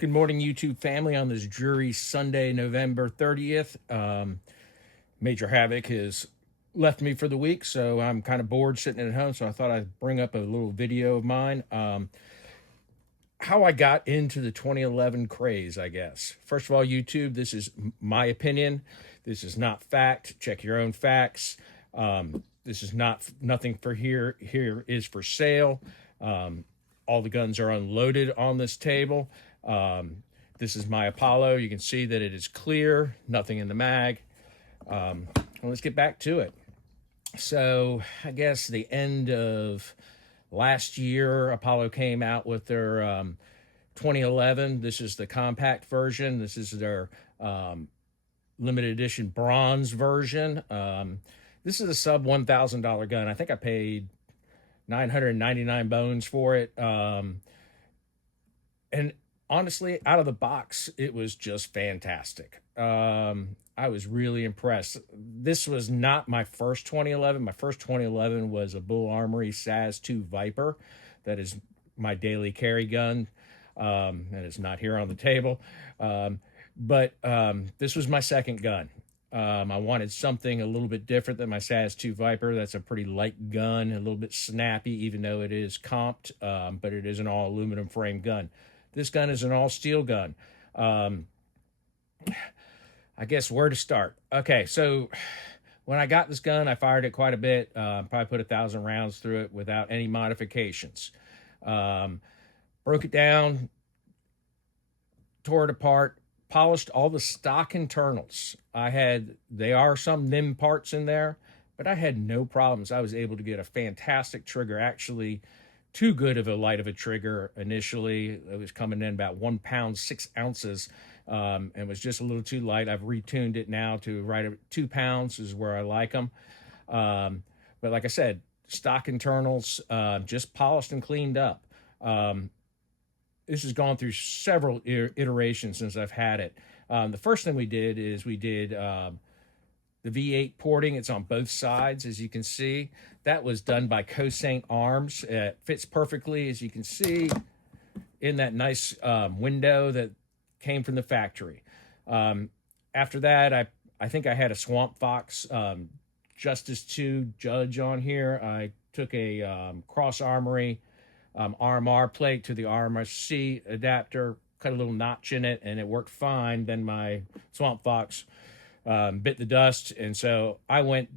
Good morning, YouTube family, on this dreary Sunday, November 30th. Major Havoc has left me for the week, so I'm kind of bored sitting at home, so I thought I'd bring up a little video of mine. How I got into the 2011 craze, I guess. First of all, YouTube, this is my opinion. This is not fact. Check your own facts. This is nothing for here. Here is for sale. All the guns are unloaded on this table. This is my Apollo. You can see that it is clear, nothing in the mag. Let's get back to it. So I guess the end of last year, Apollo came out with their 2011. This is the compact version. This is their limited edition bronze version. This is a sub $1,000 gun. I think I paid 999 bones for it. And honestly, out of the box, it was just fantastic. I was really impressed. This was not my first 2011. My first 2011 was a Bull Armory SAS-2 Viper. That is my daily carry gun. And it's not here on the table. But this was my second gun. I wanted something a little bit different than my SAS-2 Viper. That's a pretty light gun, a little bit snappy, even though it is comped, but it is an all aluminum frame gun. This gun is an all steel gun. I guess where to start. Okay, so when I got this gun, I fired it quite a bit. Probably put 1,000 rounds through it without any modifications. Broke it down, tore it apart, polished all the stock internals. There are some NIM parts in there, but I had no problems. I was able to get a fantastic trigger, actually too good of a light of a trigger initially. It was coming in about 1 pound, 6 ounces, and was just a little too light. I've retuned it now to right at 2 pounds is where I like them. But like I said, stock internals, just polished and cleaned up. This has gone through several iterations since I've had it. The first thing we did is we did the V8 porting. It's on both sides, as you can see. That was done by Cossaint Arms. It fits perfectly, as you can see, in that nice window that came from the factory. After that, I think I had a Swamp Fox Justice 2 Judge on here. I took a Cross Armory RMR plate to the RMRC adapter, cut a little notch in it, and it worked fine. Then my Swamp Fox bit the dust, and so I went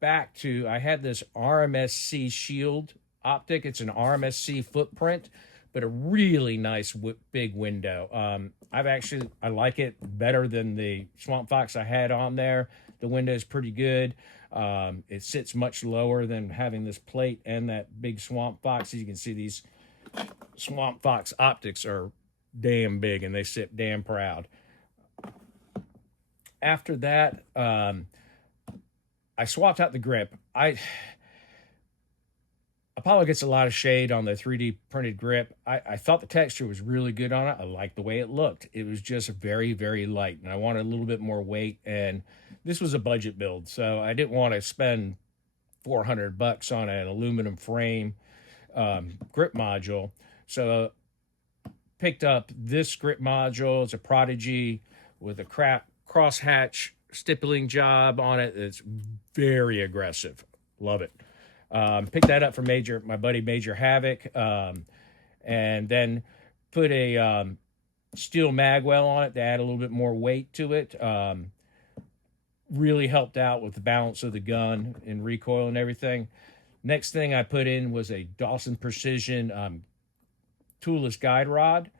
back to, I had this RMSC Shield optic. It's an RMSC footprint, but a really nice big window. I like it better than the Swamp Fox I had on there. The window is pretty good. It sits much lower than having this plate and that big Swamp Fox. As you can see, these Swamp Fox optics are damn big and they sit damn proud. After that, I swapped out the grip. Apollo gets a lot of shade on the 3D printed grip. I thought the texture was really good on it. I liked the way it looked. It was just very, very light, and I wanted a little bit more weight, and this was a budget build, so I didn't want to spend $400 on an aluminum frame grip module. So picked up this grip module. It's a Prodigy with a crosshatch stippling job on it. It's very aggressive. Love it. Picked that up from my buddy Major Havoc, and then put a steel magwell on it to add a little bit more weight to it. Really helped out with the balance of the gun and recoil and everything. Next thing I put in was a Dawson Precision toolless guide rod.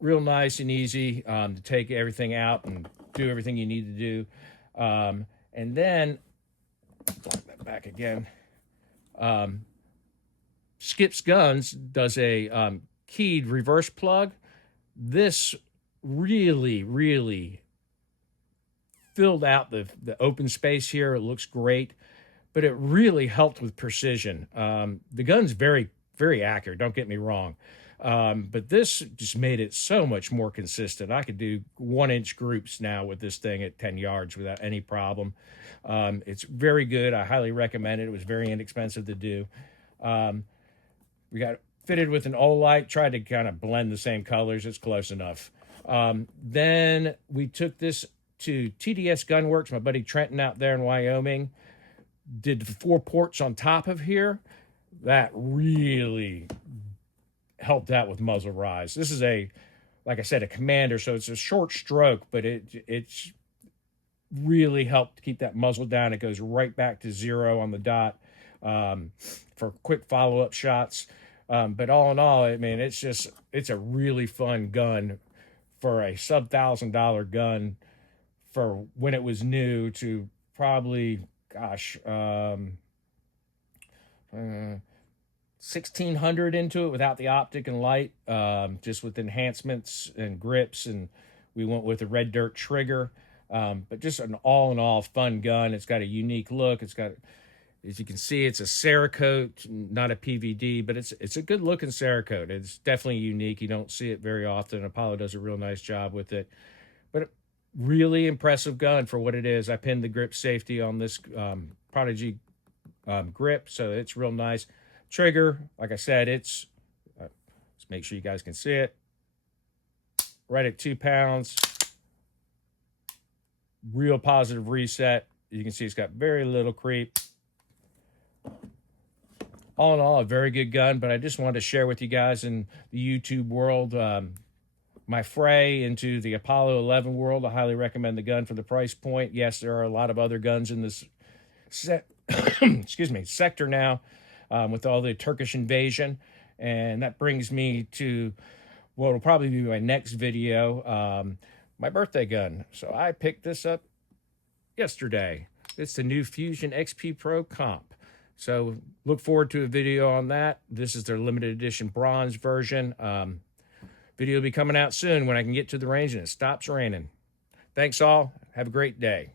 Real nice and easy to take everything out and do everything you need to do. And then, lock that back again. Skips Guns does a keyed reverse plug. This really, really filled out the open space here. It looks great, but it really helped with precision. The gun's very, very accurate, don't get me wrong. But this just made it so much more consistent. I could do 1-inch groups now with this thing at 10 yards without any problem. It's very good. I highly recommend it. It was very inexpensive to do. We got fitted with an Olight, tried to kind of blend the same colors. It's close enough. Then we took this to TDS Gunworks, my buddy Trenton out there in Wyoming. Did the 4 ports on top of here. That really helped out with muzzle rise. This is like I said, a Commander, so it's a short stroke, but it's really helped keep that muzzle down. It goes right back to 0 on the dot for quick follow-up shots. But all in all, I mean, it's a really fun gun for a sub $1,000 gun for when it was new to probably, gosh, 1,600 into it without the optic and light, just with enhancements and grips. And we went with a red dirt trigger. But just an all in all fun gun. It's got a unique look. It's got, as you can see, it's a Cerakote, not a PVD, but it's a good looking Cerakote. It's definitely unique. You don't see it very often. Apollo does a real nice job with it. But really impressive gun for what it is. I pinned the grip safety on this Prodigy grip, so it's real nice. Trigger, like I said, let's make sure you guys can see it. Right at 2 pounds. Real positive reset. You can see it's got very little creep. All in all, a very good gun, but I just wanted to share with you guys in the YouTube world my foray into the Apollo 11 world. I highly recommend the gun for the price point. Yes, there are a lot of other guns in this sector now with all the Turkish invasion, and that brings me to what will probably be my next video, my birthday gun. So I picked this up yesterday. It's the new Fusion XP Pro Comp. So look forward to a video on that. This is their limited edition bronze version. Video will be coming out soon when I can get to the range and it stops raining. Thanks all. Have a great day.